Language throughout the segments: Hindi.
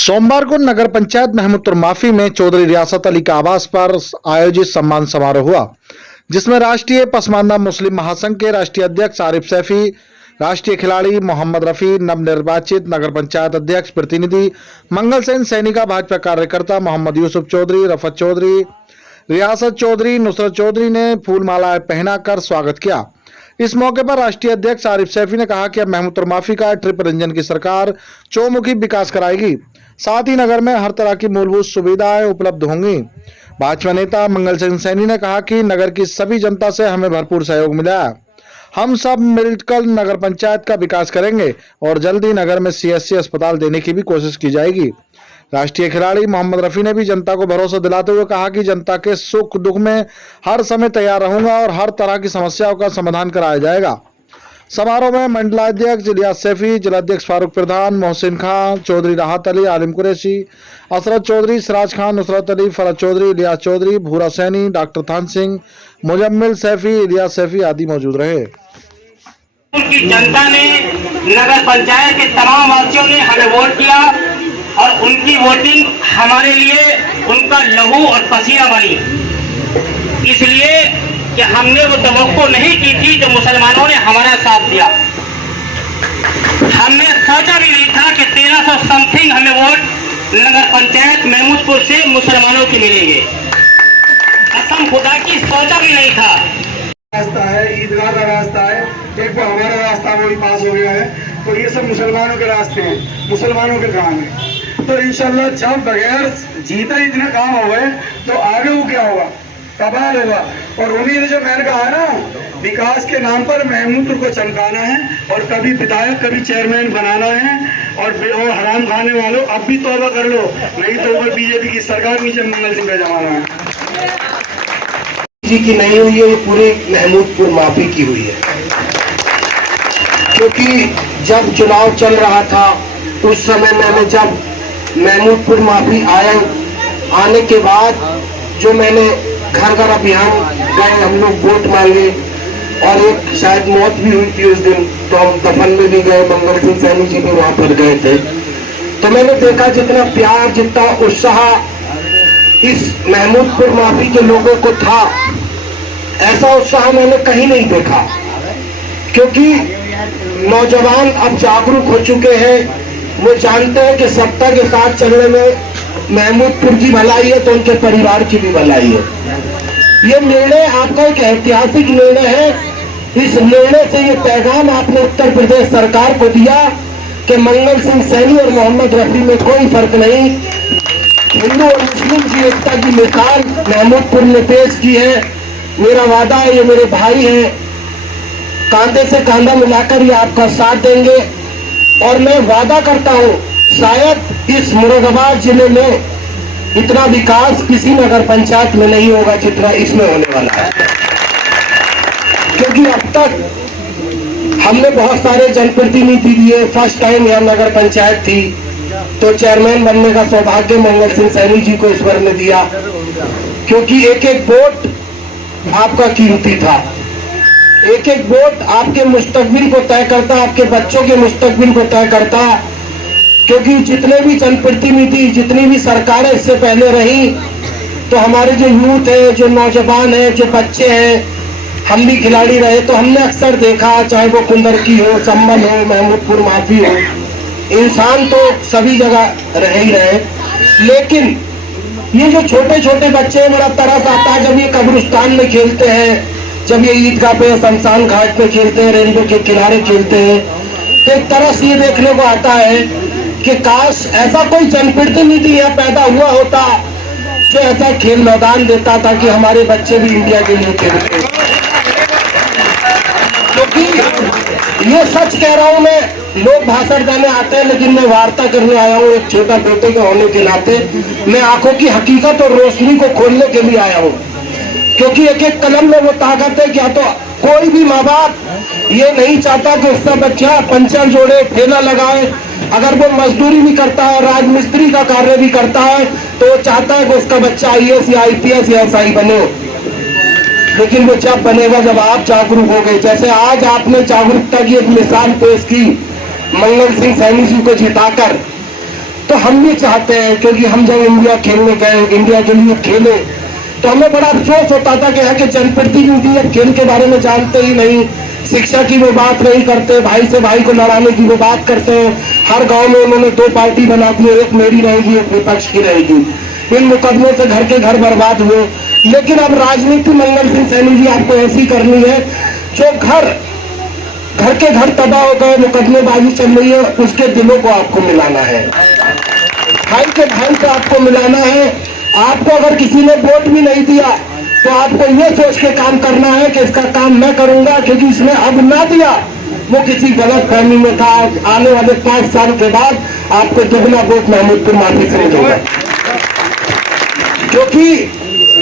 सोमवार को नगर पंचायत महमूदपुर माफी में चौधरी रियासत अली के आवास पर आयोजित सम्मान समारोह हुआ, जिसमें राष्ट्रीय पसमानदा मुस्लिम महासंघ के राष्ट्रीय अध्यक्ष आरिफ सैफी, राष्ट्रीय खिलाड़ी मोहम्मद रफी, नवनिर्वाचित नगर पंचायत अध्यक्ष प्रतिनिधि मंगल सेन सैनी का भाजपा कार्यकर्ता मोहम्मद यूसुफ चौधरी, रफत चौधरी, रियासत चौधरी, नुसरत चौधरी ने फूल मालाएं पहनाकर स्वागत किया। इस मौके पर राष्ट्रीय अध्यक्ष आरिफ सैफी ने कहा कि अब महमूदपुर माफी का ट्रिपल इंजन की सरकार चौमुखी विकास कराएगी, साथ ही नगर में हर तरह की मूलभूत सुविधाएं उपलब्ध होंगी। भाजपा नेता मंगल सिंह सैनी ने कहा कि नगर की सभी जनता से हमें भरपूर सहयोग मिला है, हम सब मिलकर नगर पंचायत का विकास करेंगे और जल्द ही नगर में सीएससी अस्पताल देने की भी कोशिश की जाएगी। राष्ट्रीय खिलाड़ी मोहम्मद रफी ने भी जनता को भरोसा दिलाते हुए कहा कि जनता के सुख दुख में हर समय तैयार रहूंगा और हर तरह की समस्याओं का समाधान कराया जाएगा। समारोह में मंडलाध्यक्ष इलियास सैफी, जिलाध्यक्ष फारूक प्रधान, मोहसिन खान, चौधरी राहत अली, आलिम कुरैशी, असरत चौधरी, सिराज खान, नुसरत अली, फरज चौधरी, इलियास चौधरी, भूरा सैनी, डॉक्टर थान सिंह, मुजम्मिल सैफी, इलियास सैफी आदि मौजूद रहे। उनकी जनता ने, नगर पंचायत के तमाम वासियों ने हमें वोट दिया और उनकी वोटिंग हमारे लिए उनका लहू और पसीना बनी, इसलिए कि हमने वो तवक्को नहीं की थी जो मुसलमानों ने हमारा साथ दिया। हमने सोचा भी नहीं था कि 1300 समथिंग हमें वोट नगर पंचायत महमूदपुर से मुसलमानों के मिलेंगे। कसम खुदा की सोचा भी नहीं था। रास्ता है, ईदगाह का रास्ता है, एक तो हमारा रास्ता वो भी पास हो गया है, तो ये सब मुसलमानों के रास्ते हैं, मुसलमानों के काम है। तो इंशाल्लाह जब बगैर जीते इतने काम हो गए तो आगे वो क्या होगा, कबाल होगा। और उन्हीं ने जो मैंने कहा है ना, विकास के नाम पर महमूदपुर को चमकाना है और कभी विधायक कभी चेयरमैन बनाना है। और हराम खाने वालों अब भी तौबा कर लो, नहीं तो ऊपर बीजेपी की सरकार नीचे मंगल सिंह का जमाना है जी की नहीं हुई है, ये पूरी महमूदपुर माफी की हुई है। क्योंकि जब चुनाव चल रहा था उस समय मैंने जब महमूदपुर माफी आने के बाद जो मैंने घर घर अभियान गए, हम लोग वोट मांगे और एक शायद मौत भी हुई थी उस दिन, तो हम दफन में भी गए, मंगल सिंह सैनी जी भी वहां पर गए थे। तो मैंने देखा जितना प्यार, जितना उत्साह इस महमूदपुर माफी के लोगों को था, ऐसा उत्साह मैंने कहीं नहीं देखा। क्योंकि नौजवान अब जागरूक हो चुके हैं, वो जानते हैं कि सत्ता के साथ चलने में महमूदपुर की भलाई है तो उनके परिवार की भी भलाई है। ये निर्णय आपका एक ऐतिहासिक निर्णय है। इस निर्णय से ये पैगाम आपने उत्तर प्रदेश सरकार को दिया कि मंगल सिंह सैनी और मोहम्मद रफी में कोई फर्क नहीं, हिंदू और मुस्लिम की एकता की मिसाल महमूदपुर ने पेश की है। मेरा वादा है, ये मेरे भाई हैं, कांधे से कांधा मिलाकर ये आपका साथ देंगे। और मैं वादा करता हूं शायद इस मुरादाबाद जिले में इतना विकास किसी नगर पंचायत में नहीं होगा जितना इसमें होने वाला है। क्योंकि अब तक हमने बहुत सारे जनप्रतिनिधि दिए, फर्स्ट टाइम यहाँ नगर पंचायत थी तो चेयरमैन बनने का सौभाग्य मंगल सिंह सैनी जी को इस बार ने दिया, क्योंकि एक एक वोट आपका कीमती था। एक एक वोट आपके मुस्तकबिल को तय करता, आपके बच्चों के मुस्तकबिल को तय करता। क्योंकि जितने भी जनप्रतिनिधि, जितनी भी सरकारें इससे पहले रही, तो हमारे जो यूथ है, जो नौजवान है, जो बच्चे हैं, हम भी खिलाड़ी रहे, तो हमने अक्सर देखा, चाहे वो कुंदरकी हो, संबल हो, महमूदपुर माफी हो, इंसान तो सभी जगह रह ही रहे। लेकिन ये जो छोटे छोटे बच्चे हैं, बड़ा तरस आता है जब ये कब्रिस्तान में खेलते हैं, जब ये ईदगाह पे, शमशान घाट पे खेलते हैं, रेलवे के किनारे खेलते हैं, तो एक तरस ये देखने को आता है कि काश ऐसा कोई जनप्रतिनिधि यहाँ पैदा हुआ होता जो ऐसा खेल मैदान देता ताकि हमारे बच्चे भी इंडिया के लिए खेलते। क्योंकि ये सच कह रहा हूं मैं, लोग भाषण देने आते हैं लेकिन मैं वार्ता करने आया हूं एक छोटा बेटे के होने के नाते। मैं आंखों की हकीकत और रोशनी को खोलने के लिए आया हूं, क्योंकि एक एक कलम में वो ताकत है। क्या तो कोई भी माँ बाप ये नहीं चाहता कि उसका बच्चा पंचर जोड़े, ठेला लगाए। अगर वो मजदूरी भी करता है, राजमिस्त्री का कार्य भी करता है, तो वो चाहता है कि उसका बच्चा आईएएस या आईपीएस या एसआई बने। लेकिन वो जब बनेगा जब आप जागरूक हो गए। जैसे आज आपने जागरूकता की एक मिसाल पेश की मंगल सिंह सैनी जी को जिताकर, तो हम भी चाहते हैं, क्योंकि हम जब इंडिया खेलने गए, इंडिया के लिए खेले, तो हमें बड़ा अफसोस होता था कि यहाँ के जनप्रतिनिधि खेल के बारे में जानते ही नहीं, शिक्षा की वो बात नहीं करते, भाई से भाई को लड़ाने की वो बात करते हैं। हर गांव में उन्होंने 2 पार्टी बना दी, एक मेरी रहेगी एक विपक्ष की रहेगी। इन मुकदमों से घर के घर बर्बाद हुए। लेकिन अब राजनीति मंगल सिंह सैनी जी आपको ऐसी करनी है, जो घर के घर तबाह हो गए, मुकदमेबाजी चल रही है, उसके दिलों को आपको मिलाना है, भाई के भाई को आपको मिलाना है। आपको अगर किसी ने वोट भी नहीं दिया तो आपको ये सोच के काम करना है कि इसका काम मैं करूंगा, क्योंकि इसने अब ना दिया वो किसी गलत फहमी में था। आने वाले 5 साल के बाद आपको दुगना वोट महमूदपुर माफी से मिलेगा, क्योंकि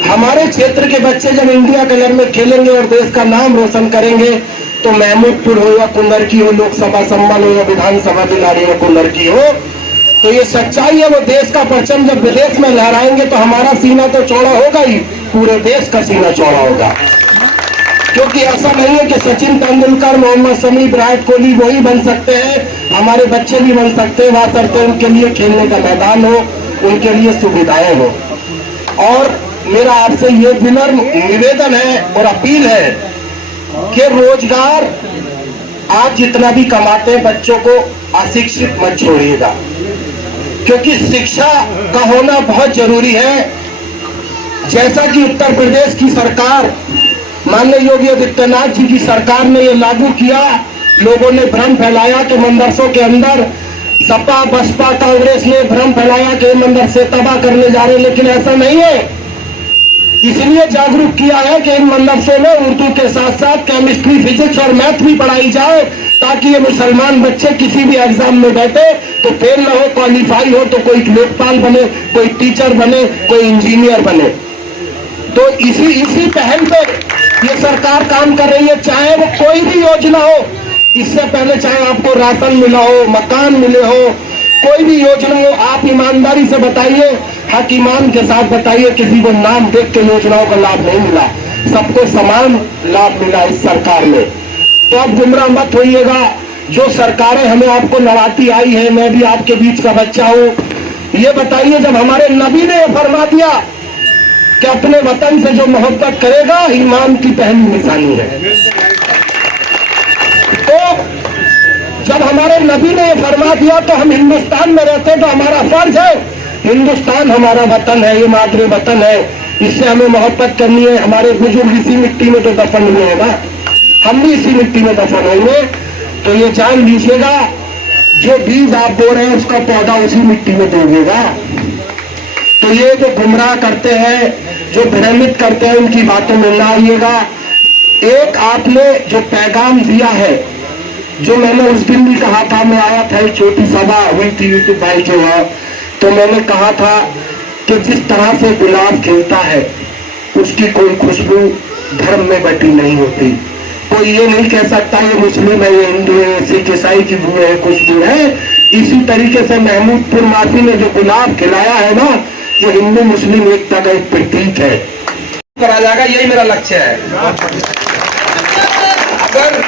हमारे क्षेत्र के बच्चे जब इंडिया कलर में खेलेंगे और देश का नाम रोशन करेंगे, तो महमूदपुर हो या कुंदरकी हो, लोकसभा संबल हो या विधानसभा बिलाड़ी हो, कुंदरकी हो, तो ये सच्चाई है। वो देश का परचम जब विदेश में लहराएंगे तो हमारा सीना तो चौड़ा होगा ही, पूरे देश का सीना चौड़ा होगा। क्योंकि ऐसा नहीं है कि सचिन तेंदुलकर, मोहम्मद शमी, विराट कोहली वही बन सकते हैं, हमारे बच्चे भी बन सकते हैं। वहां करते उनके लिए खेलने का मैदान हो, उनके लिए सुविधाएं हो। और मेरा आपसे ये विनम्र निवेदन है और अपील है कि रोजगार आप जितना भी कमाते हैं, बच्चों को अशिक्षित मत छोड़िएगा, क्योंकि शिक्षा का होना बहुत जरूरी है। जैसा कि उत्तर प्रदेश की सरकार, माननीय योगी आदित्यनाथ जी की सरकार ने ये लागू किया, लोगों ने भ्रम फैलाया कि मदरसों के अंदर सपा, बसपा, कांग्रेस ने भ्रम फैलाया कि मदरसे तबाह करने जा रहे, लेकिन ऐसा नहीं है। इसलिए जागरूक किया है कि इन मदरसों में उर्दू के साथ साथ केमिस्ट्री, फिजिक्स और मैथ भी पढ़ाई जाए, ताकि ये मुसलमान बच्चे किसी भी एग्जाम में बैठे तो फेल ना हो, क्वालिफाई हो तो कोई लोकपाल बने, कोई टीचर बने, कोई इंजीनियर बने। तो इसी पहल पे ये सरकार काम कर रही है। चाहे वो कोई भी योजना हो, इससे पहले चाहे आपको राशन मिला हो, मकान मिले हो, कोई भी योजना हो, आप ईमानदारी से बताइए, हक ईमान के साथ बताइए, किसी को नाम देख के योजनाओं का लाभ नहीं मिला, सबको समान लाभ मिला इस सरकार में। तो अब गुमराह मत होइएगा। जो सरकारें हमें आपको लड़ाती आई है, मैं भी आपके बीच का बच्चा हूं, ये बताइए, जब हमारे नबी ने फरमा दिया कि अपने वतन से जो मोहब्बत करेगा ईमान की पहली निशानी है, तो जब हमारे नबी ने फरमा दिया तो हम हिंदुस्तान में रहते तो हमारा फर्ज है, हिंदुस्तान हमारा वतन है, ये मातृ वतन है, इससे हमें मोहब्बत करनी है। हमारे बुजुर्ग इसी मिट्टी में तो दफन हुए हैं ना, हम भी इसी मिट्टी में दफन होंगे। तो ये जान लीजिएगा, जो बीज आप बो रहे हैं उसका पौधा उसी मिट्टी में डूबेगा। तो ये जो गुमराह करते हैं, जो भ्रमित करते हैं, उनकी बातों में ना आइएगा। एक आपने जो पैगाम दिया है, जो मैंने उस दिन भी कहा था, मैं आया था, एक छोटी सभा हुई थी यूट्यूब भाई जो है, तो मैंने कहा था कि जिस तरह से गुलाब खिलता है उसकी कोई खुशबू धर्म में बटी नहीं होती। कोई ये नहीं कह सकता ये मुस्लिम है, ये हिंदू है, सिख ईसाई की बू है, खुशबू है। इसी तरीके से महमूदपुर माफी ने जो गुलाब खिलाया है ना, जो हिंदू मुस्लिम एकता का एक प्रतीक है, करा जाएगा, यही मेरा लक्ष्य है। अगर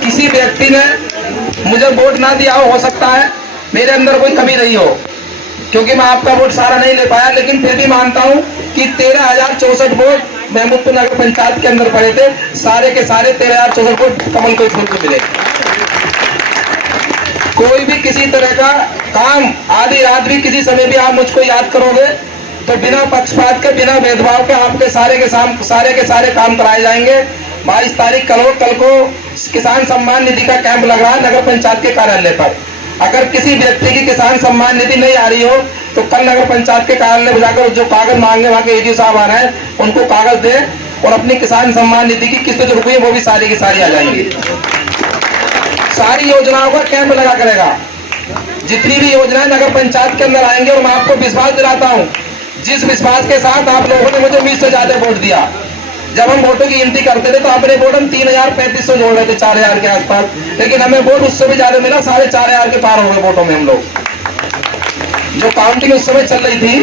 किसी व्यक्ति ने मुझे वोट ना दिया हो सकता है मेरे अंदर कोई कमी रही हो, क्योंकि मैं आपका वोट सारा नहीं ले पाया, लेकिन फिर भी मानता हूं कि 13,064 वोट महमूदपुर नगर पंचायत के अंदर पड़े थे, सारे के सारे 13,064 वोट कमल को फूल को मिले। कोई भी किसी तरह का काम आधी रात भी किसी समय भी आप मुझको याद करोगे तो बिना पक्षपात के, बिना भेदभाव के आपके सारे के सारे काम कराए जाएंगे। 22 तारीख कल को किसान सम्मान निधि का कैंप लग रहा है नगर पंचायत के कार्यालय पर। अगर किसी व्यक्ति की किसान सम्मान निधि नहीं आ रही हो तो कल नगर पंचायत के कार्यालय में जाकर जो कागज मांगने वहां के एडीओ साहब आ रहे हैं उनको कागज दे और अपनी किसान सम्मान निधि की किस्त जो रुकी है वो भी सारी की सारी आ जाएंगी। सारी योजनाओं का कैंप लगा करेगा, जितनी भी योजनाएं नगर पंचायत के अंदर आएंगे। और मैं आपको विश्वास दिलाता हूं, जिस विश्वास के साथ आप लोगों ने मुझे 20 से ज्यादा वोट दिया, जब हम वोटों की गिनती करते थे तो अपने वोट हम 3,3500 जोड़ रहे थे, 4,000 के आसपास, लेकिन हमें वोट उससे भी ज्यादा मिला, 4,500 के पार हो गए वोटों में हम लोग। जो काउंटिंग उस समय चल रही थी,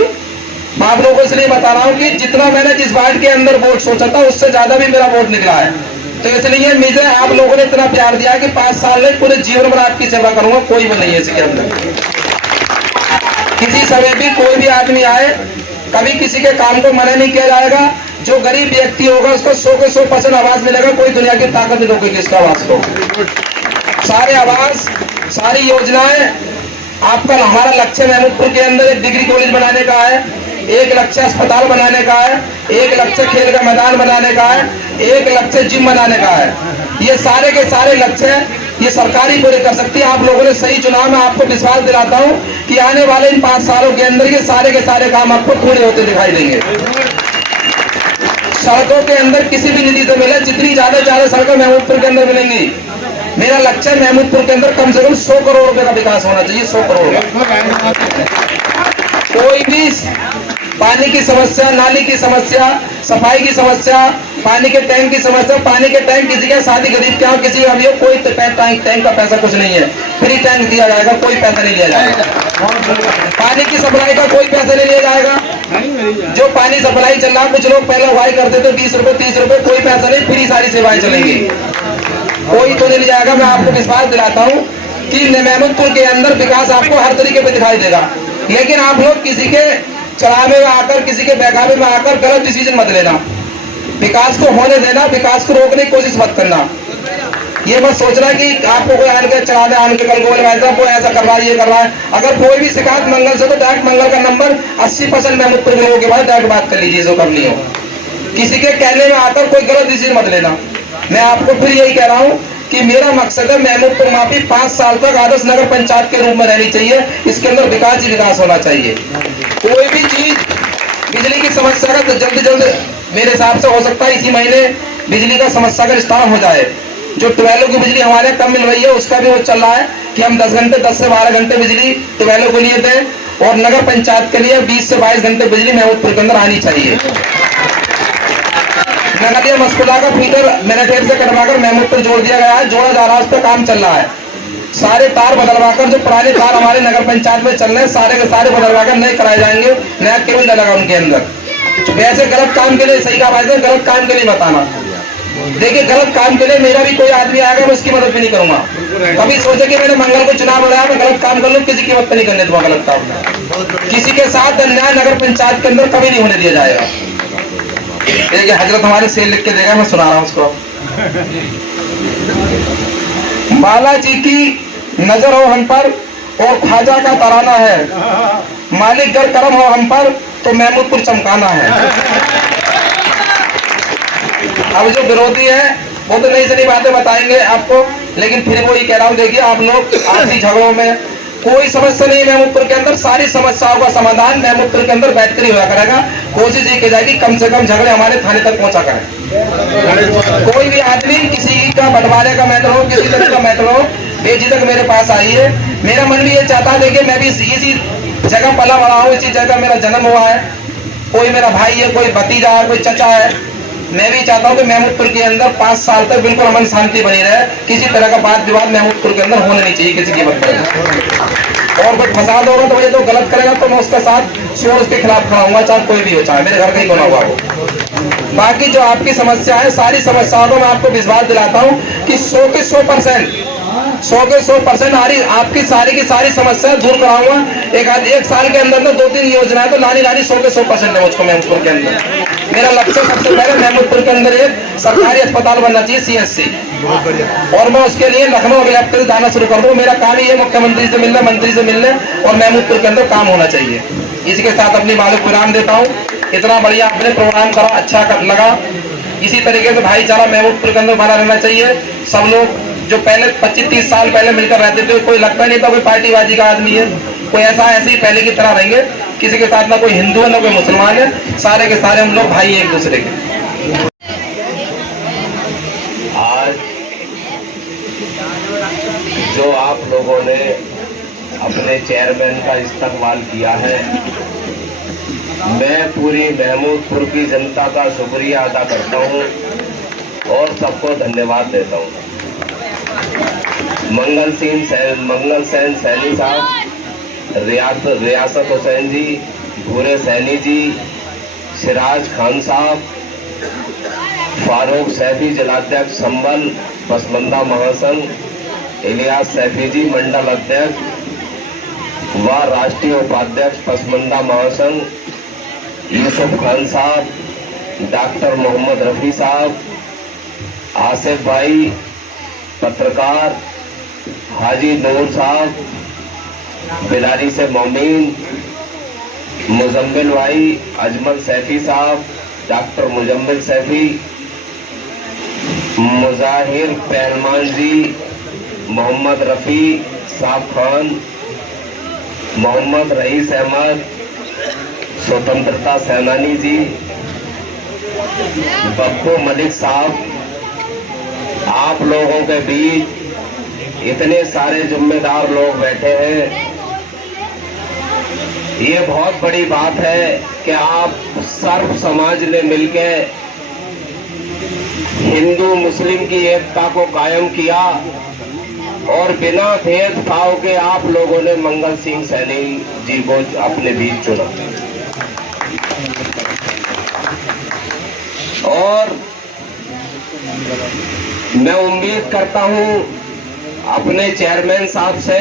मैं आप लोगों को इसलिए बता रहा हूँ कि जितना मैंने जिस वार्ड के अंदर वोट सोचा था उससे ज्यादा भी मेरा वोट निकला है। तो इसलिए मुझे आप लोगों ने इतना प्यार दिया कि 5 साल में पूरे जीवन भर आपकी सेवा करूंगा, कोई भी नहीं है इसके अंदर। किसी समय भी कोई भी आदमी आए, कभी किसी के काम को मना नहीं किया जाएगा। जो गरीब व्यक्ति होगा उसको 100 के 100% आवाज मिलेगा। कोई दुनिया की ताकत नहीं रोकेगी इसका आवाज को। सारे आवाज, सारी योजनाएं आपका, हमारा लक्ष्य महमूदपुर के अंदर एक डिग्री कॉलेज बनाने का है, एक लक्ष्य अस्पताल बनाने का है, एक लक्ष्य खेल का मैदान बनाने का है, एक लक्ष्य जिम बनाने का है। ये सारे के सारे लक्ष्य ये सरकार ही पूरे कर सकती है। आप लोगों ने सही चुनाव में आपको विश्वास दिलाता हूं कि आने वाले इन 5 सालों के अंदर ये सारे के सारे काम आपको पूरे होते दिखाई देंगे। सड़कों के अंदर किसी भी निधि से मिले, जितनी ज्यादा सड़कें महमूदपुर के अंदर मिलेंगी। मेरा लक्ष्य महमूदपुर के अंदर कम से कम 100 करोड़ रुपए का विकास होना चाहिए। 100 करोड़ का। कोई भी पानी की समस्या, नाली की समस्या, सफाई की समस्या, पानी के टैंक की समस्या, पानी के टैंक किसी के शादी गरीब क्या किसी अभी कोई टैंक का पैसा कुछ नहीं है, फ्री टैंक दिया जाएगा, कोई पैसा नहीं लिया जाएगा। पानी की सप्लाई का कोई पैसा नहीं लिया जाएगा। जो पानी सप्लाई चल रहा है, कुछ लोग पहले हुआ करते थे 20 रुपए 30 रुपए, कोई पैसा नहीं, फ्री सारी सेवाएं चलेंगी, कोई तो नहीं जाएगा। मैं आपको विश्वास दिलाता हूं कि महमूदपुर के अंदर विकास आपको हर तरीके पे दिखाई देगा। लेकिन आप लोग किसी के चढ़ावे में आकर, किसी के बहकावे में आकर गलत डिसीजन मत लेना। विकास को होने देना, विकास को रोकने की कोशिश मत करना। ये मत सोचना कि आपको कोई आन के चढ़ा दे, आन के कल को वो ऐसा कर रहा है, ये कर रहा है। अगर कोई भी शिकायत मंगल से, तो डायरेक्ट मंगल का नंबर 80% महमूदपुर के लोगों के बाद डायरेक्ट बात कर लीजिए जो करनी हो। किसी के कहने में आकर कोई गलत डिसीजन मत लेना। मैं आपको फिर यही कह रहा हूँ कि मेरा मकसद है महमूदपुर माफी 5 साल तक आदर्श नगर पंचायत के रूप में रहनी चाहिए। इसके अंदर विकास ही विकास होना चाहिए। कोई भी चीज, बिजली की समस्या का तो जल्द मेरे हिसाब से हो सकता है इसी महीने बिजली का समस्या का निस्तारण हो जाए। जो ट्वेलों की बिजली हमारे कम मिल रही है, उसका भी वो चल रहा है कि हम 10 से 12 घंटे बिजली ट्वेलों को लिए थे, और नगर पंचायत के लिए 20 से 22 घंटे बिजली महमूदपुर के अंदर आनी चाहिए। नगदिया मस्कुला का फीडर मैनेटेर से कटवाकर महमूदपुर जोड़ दिया गया है, जोड़ा जा रहा है, उस पर काम चल रहा है। सारे तार बदलवाकर, जो पुराने तार हमारे नगर पंचायत में चल रहे हैं, सारे के सारे बदलवाकर नए कराए जाएंगे, नया केबल डलेगा उनके अंदर। वैसे गलत काम के लिए सही का बात है, गलत काम के लिए बताना। देखिए, गलत काम के लिए मेरा भी कोई आदमी आएगा, मैं उसकी मदद भी नहीं करूंगा। कभी सोचे कि मैंने मंगल को चुनाव लड़ा, मैं गलत काम कर लूं, किसी की मदद नहीं करने दूंगा गलत काम। किसी के साथ अन्याय नगर पंचायत के अंदर कभी नहीं होने दिया जाएगा। देखिए, हजरत हमारे शेर लिख के देगा, मैं सुना रहा हूं उसको। बालाजी की नजर हो हम पर और ख्वाजा का तराना है, मालिक गर करम हो हम पर तो महमूदपुर चमकाना है। अब जो विरोधी है वो तो नई सनी बातें बताएंगे आपको, लेकिन फिर वो ही कह रहा हूँ, देखिए आप लोग आपसी झगड़ों में कोई समस्या नहीं। महमूदपुर के अंदर सारी समस्याओं का समाधान महमूदपुर के अंदर बैठकर ही हुआ करेगा। कोशिश ये की जाएगी कम से कम झगड़े हमारे थाने तक पहुंचा करें। कोई भी आदमी किसी का बंटवारे का मैटर हो, किसी तरह का मैटर हो, बेझिझक मेरे पास आइए। मेरा मन भी ये चाहता है, देखिए मैं भी इसी जगह पला बड़ा हूँ, इसी जगह मेरा जन्म हुआ है। कोई मेरा भाई है, कोई भतीजा है, कोई चचा है। मैं भी चाहता हूँ कि महमूदपुर के अंदर 5 साल तक बिल्कुल अमन शांति बनी रहे। किसी तरह का वाद विवाद महमूदपुर के अंदर होना नहीं चाहिए किसी की मत करें। और कोई फसाद होगा तो मुझे तो गलत करेगा तो मैं उसका साथ शोर उसके खिलाफ खड़ा हूँ, चाहे कोई भी हो, चाहे मेरे घर का ही कोना हुआ हो। बाकी जो आपकी समस्या है, सारी समस्याओं को मैं आपको विश्वास दिलाता हूँ कि 100 के 100% आपकी सारी की सारी समस्या दूर कराऊंगा। एक साल के अंदर 2-3 योजनाएं तो लानी 100 के 100% है मुझको महमूदपुर के अंदर। मेरा लक्ष्य सबसे पहले महमूदपुर के अंदर एक सरकारी अस्पताल बनना चाहिए, CHC, और मैं उसके लिए लखनऊ अगले हफ्ते से जाना शुरू कर दूं। मेरा काम ही है मुख्यमंत्री से मिलना, मंत्री से मिलने, और महमूदपुर के अंदर काम होना चाहिए। इसी के साथ अपनी बातों को विराम देता हूँ। इतना बढ़िया आपने प्रोग्राम करा, अच्छा लगा। इसी तरीके से भाईचारा महमूदपुर के अंदर बना रहना चाहिए। सब लोग जो पहले 25-30 साल पहले मिलकर रहते थे, कोई लगता नहीं था कोई पार्टीबाजी का आदमी है, कोई ऐसे ही पहले की तरह रहेंगे। किसी के साथ ना कोई हिंदू है ना कोई मुसलमान है, सारे के सारे हम लोग भाई एक दूसरे के। आज जो आप लोगों ने अपने चेयरमैन का इस्तकबाल किया है, मैं पूरी महमूदपुर की जनता का शुक्रिया अदा करता हूं और सबको धन्यवाद देता हूं। मंगल सेन सैनी साहब, रियासत हुसैन जी, भूरे सैनी जी, सिराज खान साहब, फारूक सैफी जिलाध्यक्ष संबल पसमंदा महासंघ, इलियास सैफी जी मंडल अध्यक्ष, व राष्ट्रीय उपाध्यक्ष पसमंदा महासंघ यूसुफ खान साहब, डॉक्टर मोहम्मद रफी साहब, आसिफ भाई, पत्रकार हाजी नूर साहब, बिलारी से मोमीन, मुजम्मिल भाई, अजमल सैफी साहब, डॉक्टर मुजम्मिल सैफी, मुजाहिर पहलवान जी, मोहम्मद रफी साहब खान, मोहम्मद रईस अहमद, स्वतंत्रता सेनानी जी, बप्पू मलिक साहब, आप लोगों के बीच इतने सारे जिम्मेदार लोग बैठे हैं। ये बहुत बड़ी बात है कि आप सर्व समाज ने मिलकर हिंदू मुस्लिम की एकता को कायम किया और बिना भेदभाव के आप लोगों ने मंगल सिंह सैनी जी को अपने बीच चुना। और मैं उम्मीद करता हूं अपने चेयरमैन साहब से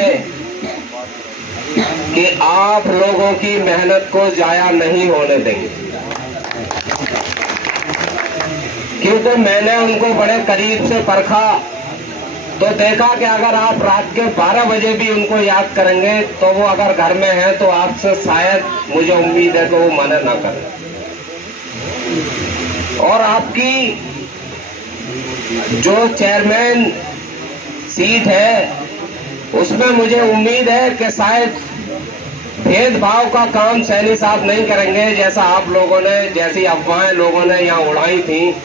कि आप लोगों की मेहनत को जाया नहीं होने देंगे, क्योंकि मैंने उनको बड़े करीब से परखा तो देखा कि अगर आप रात के 12 बजे भी उनको याद करेंगे तो वो अगर घर में हैं तो आपसे शायद मुझे उम्मीद है कि वो मना ना करें। और आपकी जो चेयरमैन सीट है उसमें मुझे उम्मीद है कि शायद भेदभाव का काम सैनी साहब नहीं करेंगे, जैसा आप लोगों ने, जैसी अफवाहें लोगों ने यहाँ उड़ाई थी।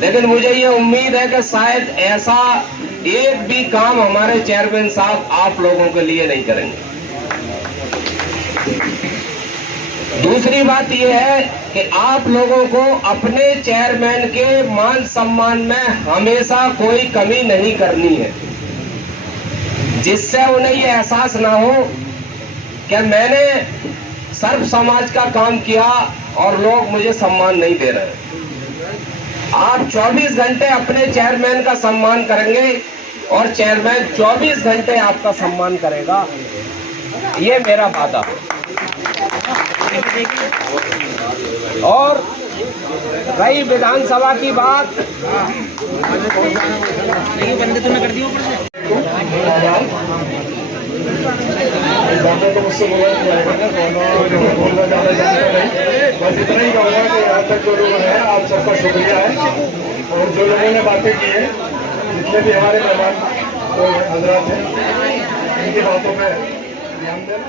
लेकिन मुझे ये उम्मीद है कि शायद ऐसा एक भी काम हमारे चेयरमैन साहब आप लोगों के लिए नहीं करेंगे। दूसरी बात यह है कि आप लोगों को अपने चेयरमैन के मान सम्मान में हमेशा कोई कमी नहीं करनी है, जिससे उन्हें ये एहसास ना हो कि मैंने सर्व समाज का काम किया और लोग मुझे सम्मान नहीं दे रहे। आप 24 घंटे अपने चेयरमैन का सम्मान करेंगे और चेयरमैन 24 घंटे आपका सम्मान करेगा, ये मेरा वादा है। और रही विधानसभा की बात, तो मुझसे बोलना ज़्यादा जानता नहीं, बस इतना ही कहूँगा कि यहाँ तक जो लोग हैं आप सबका शुक्रिया है। और जो लोगों ने बातें की है, जितने भी हमारे मेहमान हजरात हैं, इनकी बातों पे ध्यान देना।